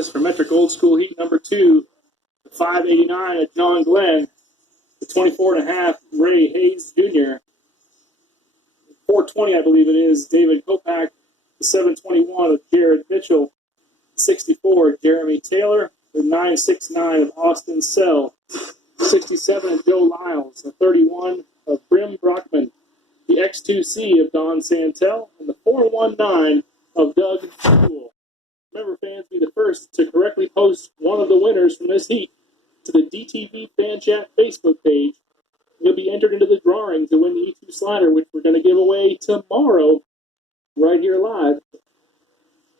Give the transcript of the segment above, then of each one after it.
finalists for Metric Old School Heat number 2, the 589 of John Glenn, the 24.5 Ray Hayes Jr., 420, I believe it is, David Kopak, the 721 of Jared Mitchell, 64 Jeremy Taylor, the 969 of Austin Sell, 67 of Joe Lyles, the 31 of Brim Brockman, the X2C of Don Santel, and the 419 of Doug Poole. Remember, fans, be the first to correctly post one of the winners from this heat to the DTV Fan Chat Facebook page. You'll be entered into the drawing to win the E2 slider, which we're going to give away tomorrow, right here live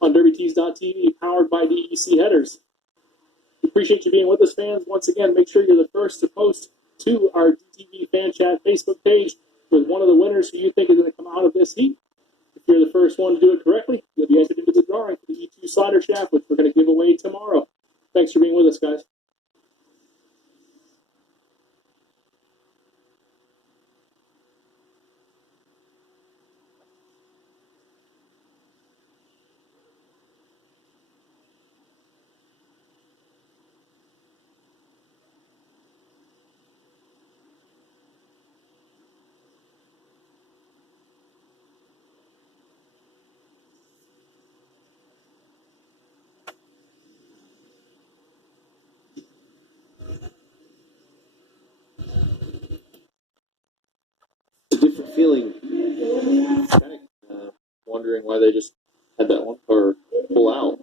on DerbyTees.tv, powered by DEC Headers. We appreciate you being with us, fans. Once again, make sure you're the first to post to our DTV Fan Chat Facebook page with one of the winners who you think is going to come out of this heat. If you're the first one to do it correctly, you'll be entered into the drawing for the E2 slider shaft, which we're going to give away tomorrow. Thanks for being with us, guys. Different feeling. Kind of wondering why they just had that one car pull out.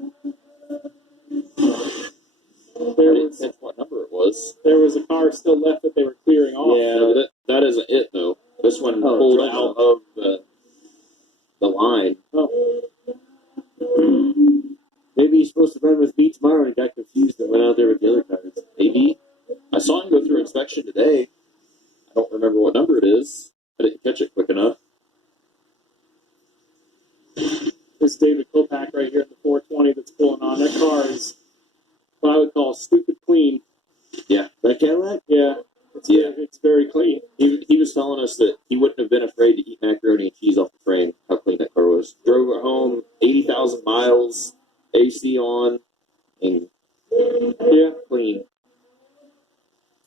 I didn't catch what number it was. There was a car still left that they were clearing off. Yeah, that isn't it though. This one pulled out of the line. Oh. Maybe he's supposed to run with me tomorrow and got confused and went out there with the other cars. Maybe. I saw him go through inspection today. I don't remember what number it is. I didn't catch it quick enough. This David Kopak right here in the 420 that's pulling on. That car is what I would call stupid clean. Yeah. That Cadillac? Yeah. It's very clean. He was telling us that he wouldn't have been afraid to eat macaroni and cheese off the frame, how clean that car was. Drove it home, 80,000 miles, AC on, and clean.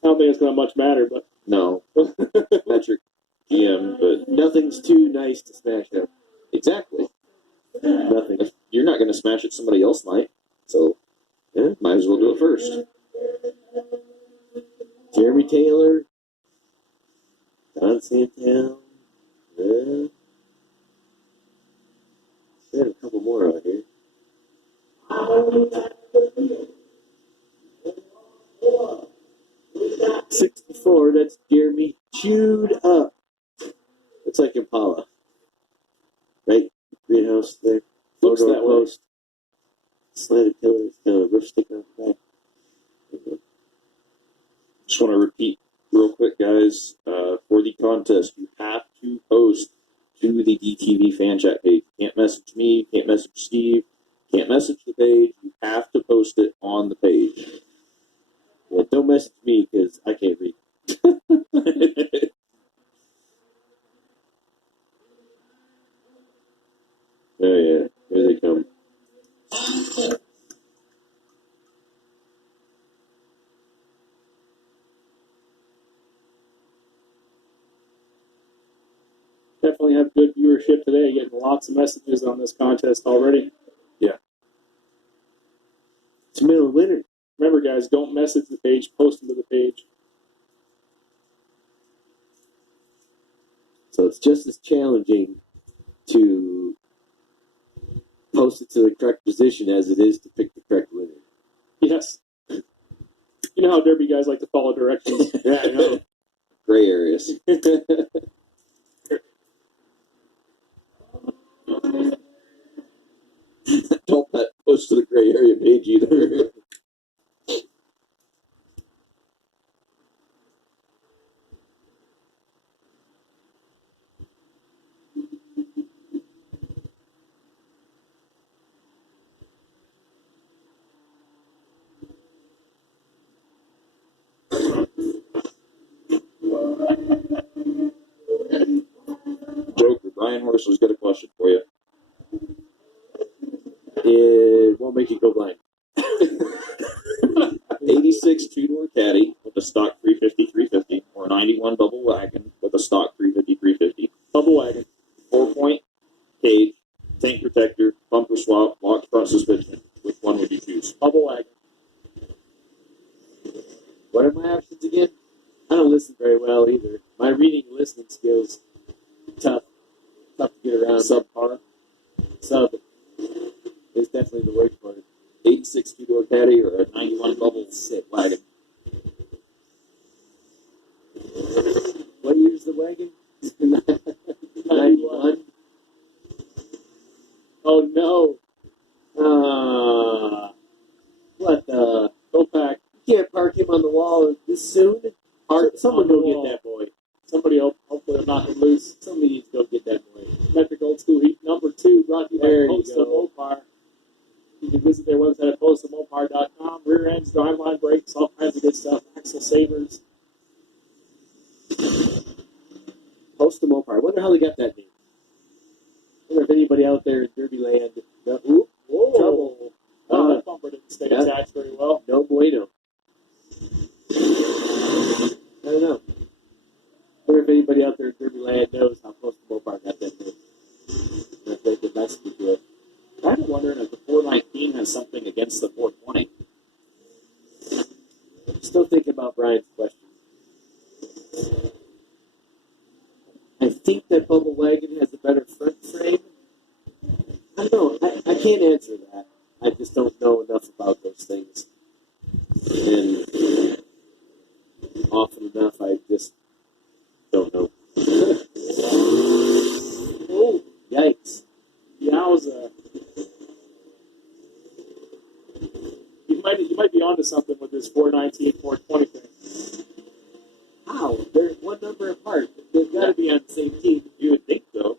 I don't think it's going to much matter, but no. Metric GM, but nothing's too nice to smash up. Exactly. Nothing. If you're not going to smash it, somebody else might. So, yeah, might as well do it first. Jeremy Taylor, Don Santel. Yeah. They have a couple more out here. 64, that's Jeremy chewed up. Looks like Impala. Right? Greenhouse there. Looks that way. Slanted pillars, roof sticking on the back. Just want to repeat real quick, guys. For the contest, you have to post to the DTV fan chat page. You can't message me, can't message Steve, can't message the page. You have to post it on the page. Yeah, don't message me because I can't read. Oh, yeah. Here they come. definitely have good viewership today, getting lots of messages on this contest already. Yeah. It's a middle of winter. Remember, guys, don't message the page, post them to the page. So it's just as challenging to post it to the correct position as it is to pick the correct winner. Yes. You know how Derby guys like to follow directions. Yeah, I know. Gray areas. Don't post to the gray area page either. Joker, Brian Horsley's got a question for you. It won't make you go blind. 86 two-door caddy with a stock 350 or a 91 bubble wagon with a stock 350. Bubble wagon. 4-point cage, tank protector, bumper swap, locked front suspension. Which one would you choose? Bubble wagon. What are my options again? I don't listen very well either. My reading and listening skills tough to get around. Subpar. Sub is definitely the word for it. 86 two-door caddy or a 91 bubble wagon. What year's the wagon? 91. Oh no. What the? Kopak. You can't park him on the wall this soon. Someone on the go wall. get that boy. Somebody hopefully will knock him loose. Somebody needs to go get that boy. Metric Old School Heat number 2 brought to you There by you Postal go. Mopar. You can visit their website at postalmopar.com. Rear ends, driveline brakes, all kinds of good stuff. Axle savers. Postal Mopar. I wonder how they got that name. I wonder if anybody out there in Derby land. Whoa. Trouble. Oh, that bumper didn't stay Yeah. attached very well. No bueno. I don't know. I wonder if anybody out there in Derby land knows how Postal Mopar got that name. If they could message me to it. I'm kind of wondering if the 419 has something against the 420. I'm still thinking about Brian's question. I think that Bubble Wagon has a better front frame. I don't know. I can't answer that. I just don't know enough about those things. And often enough, I just don't know. Oh, yikes. Yowza. You might be onto something with this 419, 420 thing. How? They're one number apart. They've got to be on the same team. You would think so.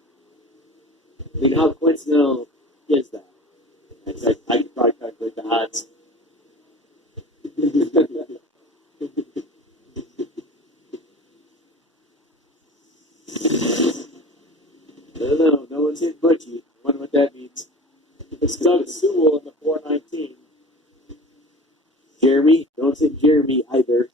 I mean, how coincidental is that? I could probably calculate the odds. I don't know. No one's hit Butchie. I wonder what that means. It's Doug Sewell in the 419. Jeremy. No one's hit Jeremy either.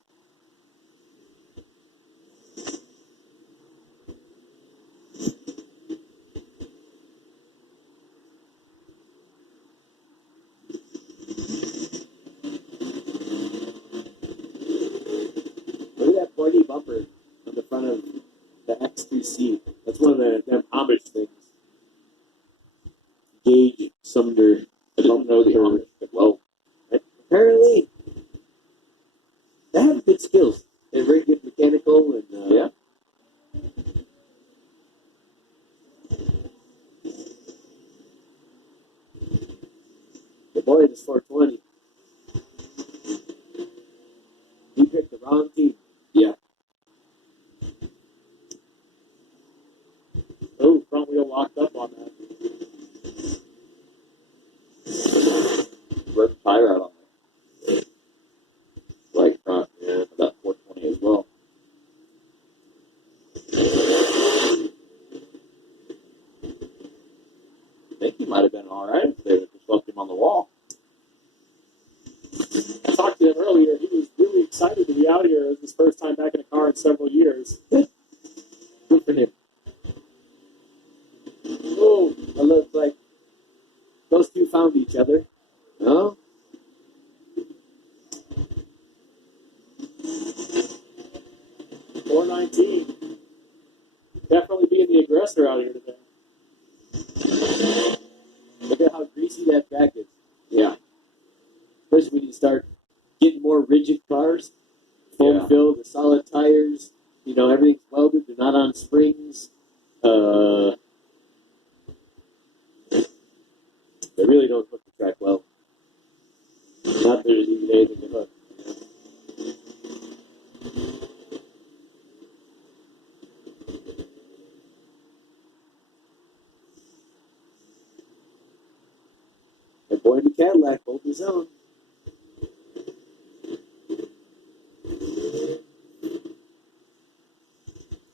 Look at that pointy bumper on the front of the X2C. That's one of them Amish things. Gage Sumner. I don't know the Amish, but well, Apparently, they have good skills. They're very good mechanical and yeah. The boy is 420. He picked the wrong team. Yeah. Oh, front wheel locked up on that. Rip tire out on the right front. Yeah, about 420 as well. I think he might have been all right if they would just left him on the wall. I talked to him earlier. He was really excited to be out here. It was his first time back in a car in several years. Good for him. Oh, it looks like those two found each other. No? $419. Definitely being the aggressor out here today. Look at how greasy that track is. Yeah. Especially when you start getting more rigid cars. Foam Yeah. filled, the solid tires. You know, everything's welded. They're not on springs. They really don't hook the track well. Not that there's even anything to hook. The boy in the Cadillac holds his own.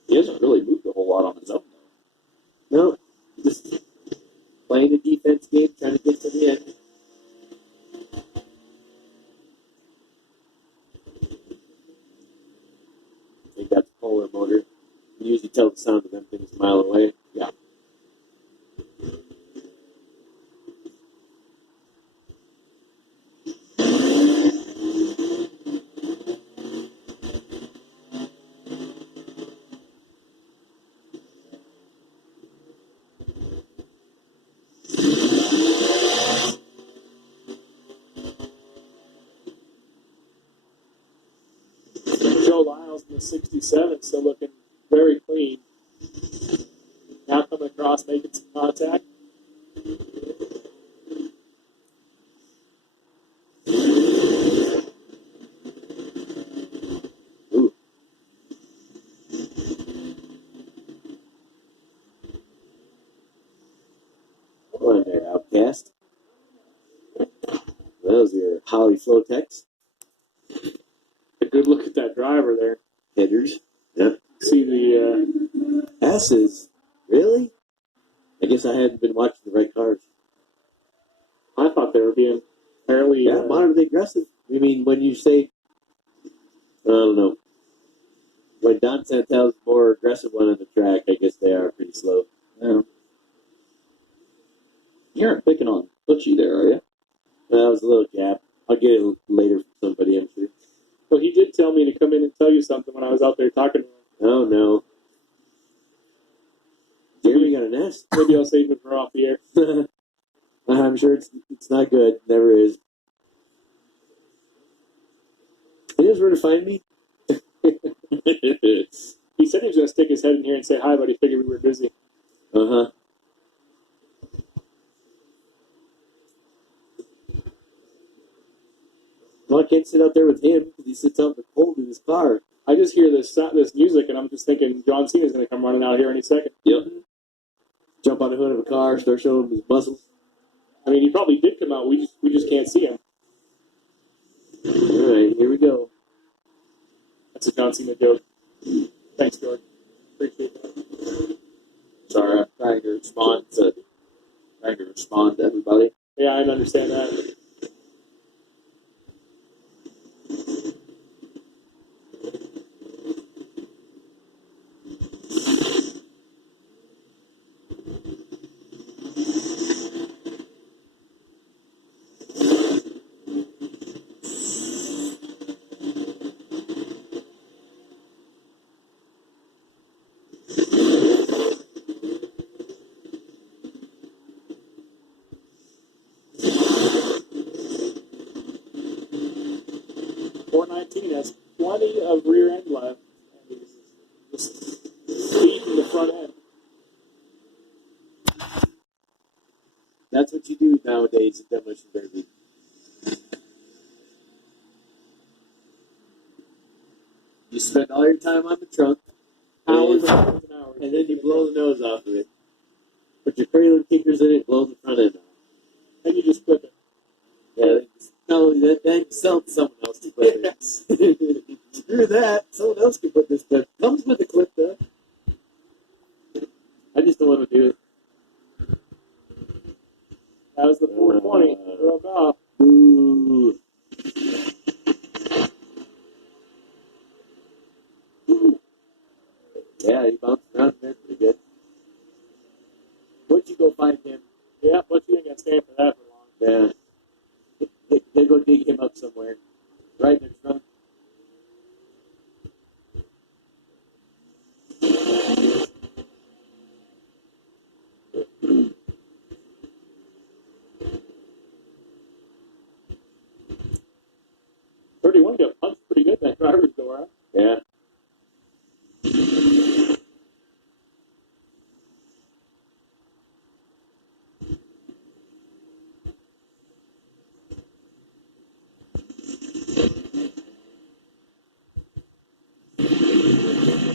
He hasn't really moved a whole lot on his own, though. No, just playing the defense game, trying to get to the end. you tell the sound of them things a mile away. Yeah. Joe Lyles in the 67, still looking very clean. Now coming across, making some contact. Ooh. Come on there, Outcast. Those are your Holly Flotex A good look at that driver there. headers. Yep. See the S's. Really? I guess I hadn't been watching the right cars. I thought they were being fairly. Yeah, moderately aggressive. I mean, when you say, I don't know, when Don Santel's more aggressive one on the track, I guess they are pretty slow. Yeah. You aren't picking on Butchie there, are you? That was a little gap. I'll get it later from somebody, I'm sure. Well, he did tell me to come in and tell you something when I was out there talking to him. Oh, no. Jeremy got an S. Maybe I'll save it for off the air. I'm sure it's not good. Never is. He knows where to find me. He said he was going to stick his head in here and say hi, but he figured we were busy. Uh-huh. Well, I can't sit out there with him because he sits out in the cold in his car. I just hear this music, and I'm just thinking John Cena's going to come running out here any second. Yep. Jump on the hood of a car, start showing him his muscles. I mean, he probably did come out. We just can't see him. All right, here we go. That's a John Cena joke. Thanks, George. Appreciate that. Sorry, I'm trying to respond to everybody. Yeah, I understand that. Has plenty of rear end left, and he's just leading the front end. That's what you do nowadays at Demolition Derby. You spend all your time on the trunk, Hours and hours and hours. and then you blow the nose off of it. Put your cradle kickers in it, blow the front end off. Then you just flip it. Yeah, no, then you sell it to someone else to put it. Screw that. Someone else can put this clip. Comes with the clip, though. I just don't want to do it. That was the 420. Broke off. Ooh. Yeah, he bounced around there pretty good. Where'd you go find him? Yeah, but you ain't gonna stand for that for long. Yeah. They go dig him up somewhere. Right in the trunk. $31 got punched pretty good in that driver's door, huh? Yeah.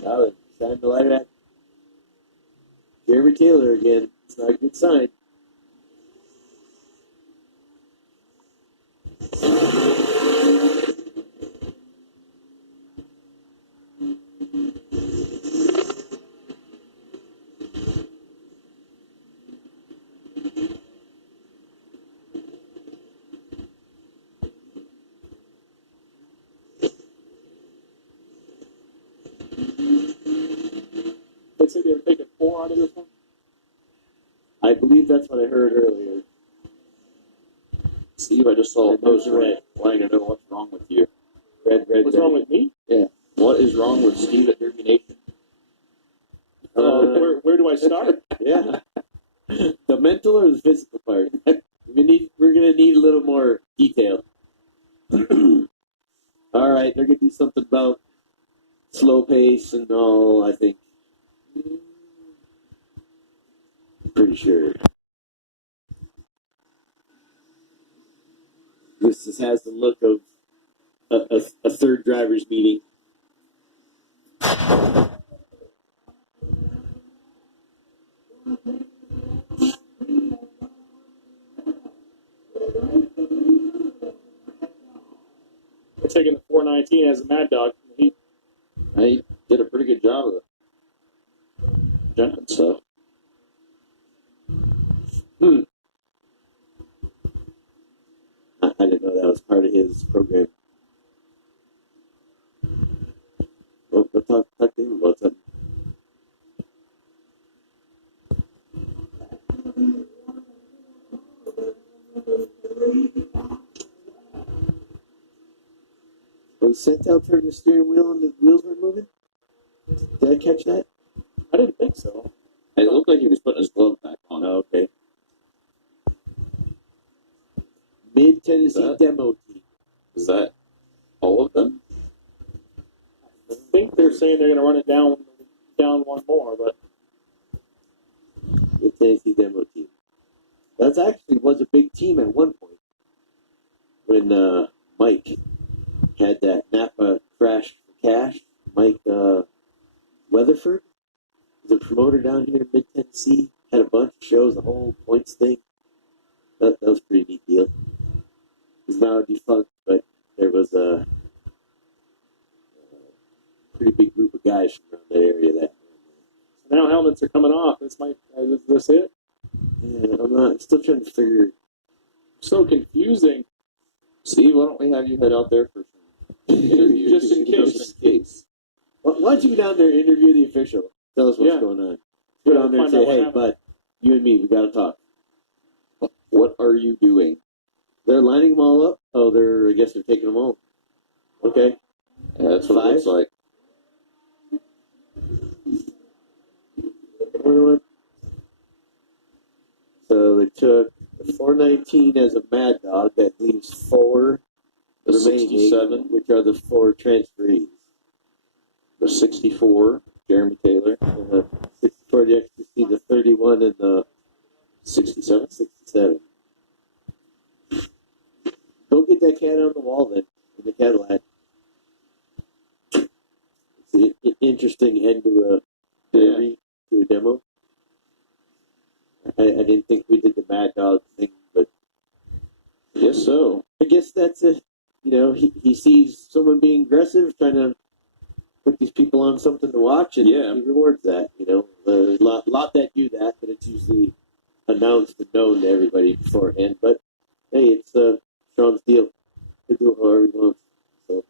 Now it's time to light at Jeremy Taylor again. It's not a good sign. said they were taking 4 out of this one? I believe that's what I heard earlier. Steve, I just saw a Red, post red. wanting to know what's wrong with you. Red. What's wrong with me? What is wrong with Steve at Derby Nation? Where do I start? Yeah. The mental or the physical part? We're gonna need a little more detail. All right, they're gonna do something about slow pace and all. I think. Pretty sure. This has the look of a third drivers meeting. We're taking the 419 as a Mad Dog. He He did a pretty good job of it. Jumping stuff. I didn't know that was part of his program. Well, let's talk to him about something. Was Santel turning the steering wheel and the wheels weren't moving? Did I catch that? I didn't think so. It looked like he was putting his glove back on. Oh, okay. Mid Tennessee That- demo team. Is that all of them? I think they're saying they're going to run it down one more, but Mid Tennessee demo team. That actually was a big team at one point when Mike had that Napa crash for cash. Mike Weatherford, the promoter down here in Mid Tennessee, had a bunch of shows, the whole points thing. That was a pretty neat deal. He's now defunct, but there was a pretty big group of guys from around that area that. now helmets are coming off. Is this it? Yeah, I'm still trying to figure. So confusing. Steve, why don't we have you head out there for some interviews? Just in case. Just in case. Why don't you go down there and interview the official? Tell us what's Yeah. going on. Go down there and Find say, out what hey, happened. bud, you and me, we got to talk. What are you doing? They're lining them all up. Oh, I guess they're taking them home. Okay. Yeah, that's what it looks like. 21. So they took the 419 as a Mad Dog. That leaves 4 The remaining, 67, which are the 4 transferees. the 64, Jeremy Taylor, And the 64 the XTC, the 31, and the 67. 67. Go get that cat on the wall then, in the Cadillac. It's an interesting end to a derby, to a demo. I didn't think we did the Mad Dog thing, but Yes, so. I guess that's a, he sees someone being aggressive, trying to put these people on something to watch, and Yeah. he rewards that. There's a lot that do that, but it's usually announced and known to everybody beforehand. But hey, it's Sean's deal. He'll do it however he wants. So.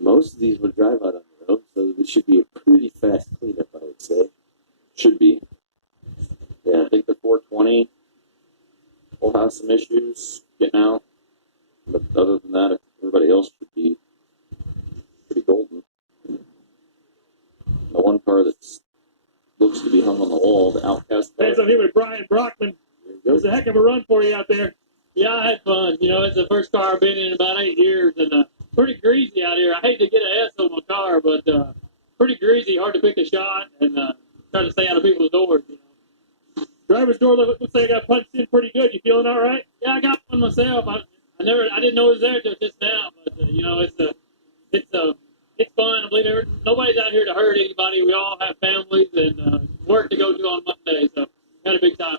Most of these will drive out on their own, so it should be a pretty fast cleanup, I would say. Should be. Yeah. I think the 420 will have some issues getting out. But other than that, everybody else should be pretty golden. The one car that looks to be hung on the wall, the Outcast car. Hey, so I'm here with Brian Brockman. It was a heck of a run for you out there. Yeah, I had fun. It's the first car I've been in about 8 years, and pretty greasy out here. I hate to get an S on my car, but pretty greasy, hard to pick a shot, and try to stay out of people's doors. Driver's door looks like I got punched in pretty good. You feeling all right? Yeah, I got one myself. I didn't know it was there till just now, but it's fun. I believe nobody's out here to hurt anybody. We all have families and work to go to on Monday, so had a big time.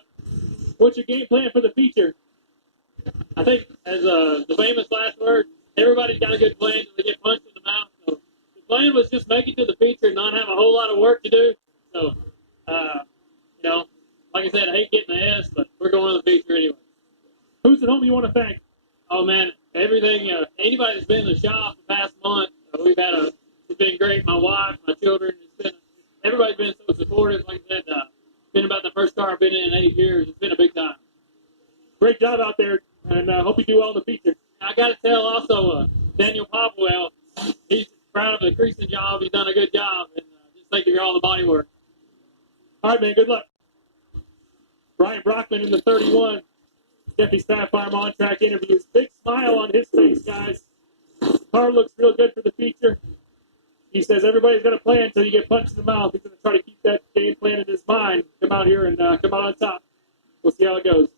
What's your game plan for the feature? I think, as the famous last word, everybody's got a good plan until they get punched in the mouth. So the plan was just make it to the feature and not have a whole lot of work to do. So, like I said, I hate getting the S, but we're going to the feature anyway. Who's at home you want to thank? Oh man, everything. Anybody that's been in the shop the past month, it's been great. My wife, my children. Everybody's been so supportive. Like I said, been about the first car I've been in 8 years. It's been a big time. Great job out there, and hope you do well in the feature. I got to tell also Daniel Popwell, he's proud of the creasing job. He's done a good job, and just thank you for all the body work. All right, man. Good luck. Brian Brockman in the 31. Jeffy Staff Farm on track interviews. Big smile on his face, guys. Car looks real good for the feature. He says everybody's going to play until you get punched in the mouth. He's going to try to keep that game plan in his mind. Come out here and come out on top. We'll see how it goes.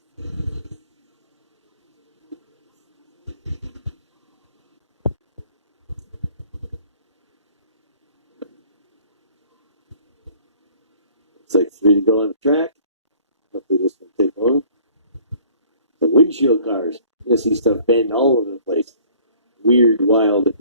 Looks like 3 to go on the track. Hopefully this will take long. The windshield cars. You're going to see stuff bend all over the place. Weird, wild